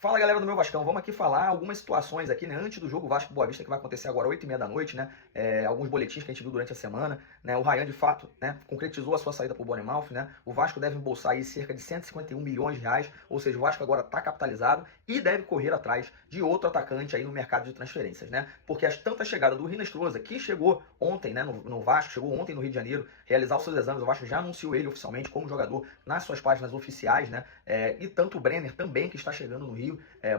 Fala galera do meu Vascão, vamos aqui falar algumas situações aqui, né, antes do jogo Vasco Boa Vista que vai acontecer agora 8h30 da noite, né, alguns boletins que a gente viu durante a semana, né, o Ryan de fato, né, concretizou a sua saída para o Bournemouth, né, o Vasco deve embolsar aí cerca de 151 milhões de reais, ou seja, o Vasco agora está capitalizado e deve correr atrás de outro atacante aí no mercado de transferências, né, porque as tantas chegadas do Rina Stroza, que chegou ontem, né, no Vasco, chegou ontem no Rio de Janeiro, realizar os seus exames, o Vasco já anunciou ele oficialmente como jogador nas suas páginas oficiais, né, e tanto o Brenner também que está chegando no Rio,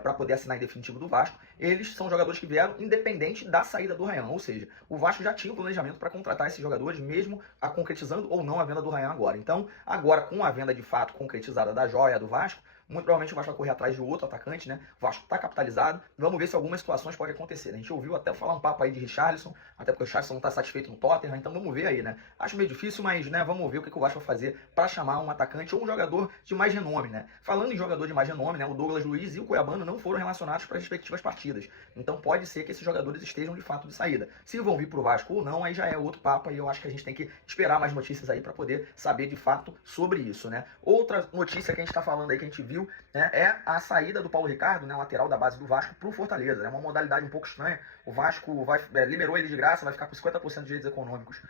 para poder assinar em definitivo do Vasco, eles são jogadores que vieram independente da saída do Ryan, ou seja, o Vasco já tinha um planejamento para contratar esses jogadores, mesmo a concretizando ou não a venda do Ryan agora. Então, agora com a venda de fato concretizada da joia do Vasco, muito provavelmente o Vasco vai correr atrás de outro atacante, né? O Vasco está capitalizado. Vamos ver se algumas situações podem acontecer. Né? A gente ouviu até falar um papo aí de Richarlison, até porque o Richarlison não está satisfeito no Tottenham, então vamos ver aí, né? Acho meio difícil, mas né, vamos ver o que o Vasco vai fazer para chamar um atacante ou um jogador de mais renome, né? Falando em jogador de mais renome, né? O Douglas Luiz e o Cuiabano não foram relacionados para as respectivas partidas. Então pode ser que esses jogadores estejam de fato de saída. Se vão vir para o Vasco ou não, aí já é outro papo e eu acho que a gente tem que esperar mais notícias aí para poder saber de fato sobre isso, né? Outra notícia que a gente está falando aí, que a gente viu, né, é a saída do Paulo Ricardo, né, lateral da base do Vasco, para o Fortaleza. É uma modalidade um pouco estranha. O Vasco liberou ele de graça, vai ficar com 50% de direitos econômicos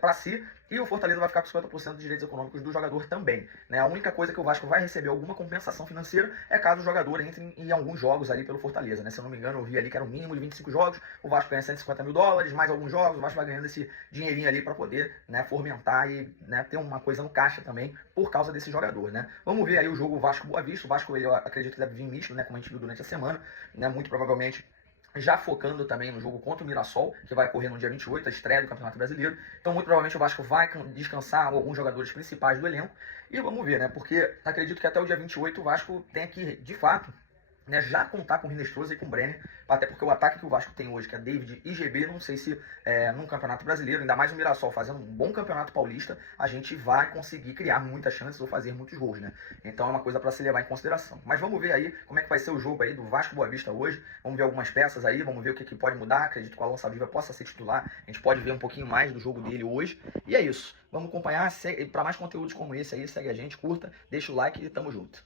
para si, e o Fortaleza vai ficar com 50% de direitos econômicos do jogador também. Né? A única coisa que o Vasco vai receber alguma compensação financeira é caso o jogador entre em alguns jogos ali pelo Fortaleza. Né? Se eu não me engano, eu vi ali que era um mínimo de 25 jogos, o Vasco ganha 150 mil dólares, mais alguns jogos, o Vasco vai ganhando esse dinheirinho ali para poder, né, fomentar e, né, ter uma coisa no caixa também por causa desse jogador. Né? Vamos ver aí o jogo Vasco Boa Vista. O Vasco, eu acredito que deve vir misto, né, como a gente viu durante a semana, né, muito provavelmente já focando também no jogo contra o Mirassol, que vai ocorrer no dia 28, a estreia do Campeonato Brasileiro. Então, muito provavelmente, o Vasco vai descansar alguns jogadores principais do elenco. E vamos ver, né? Porque acredito que até o dia 28 o Vasco tem que, de fato, né, já contar com o Rina Stroza e com o Brenner, até porque o ataque que o Vasco tem hoje, que é David e GB, não sei se num Campeonato Brasileiro, ainda mais o Mirassol fazendo um bom Campeonato Paulista, a gente vai conseguir criar muitas chances ou fazer muitos gols, né? Então é uma coisa para se levar em consideração. Mas vamos ver aí como é que vai ser o jogo aí do Vasco Boa Vista hoje, vamos ver algumas peças aí, vamos ver o que pode mudar, acredito que o Alan Sabiva possa ser titular, a gente pode ver um pouquinho mais do jogo dele hoje, e é isso. Vamos acompanhar, para mais conteúdos como esse aí, segue a gente, curta, deixa o like e tamo junto.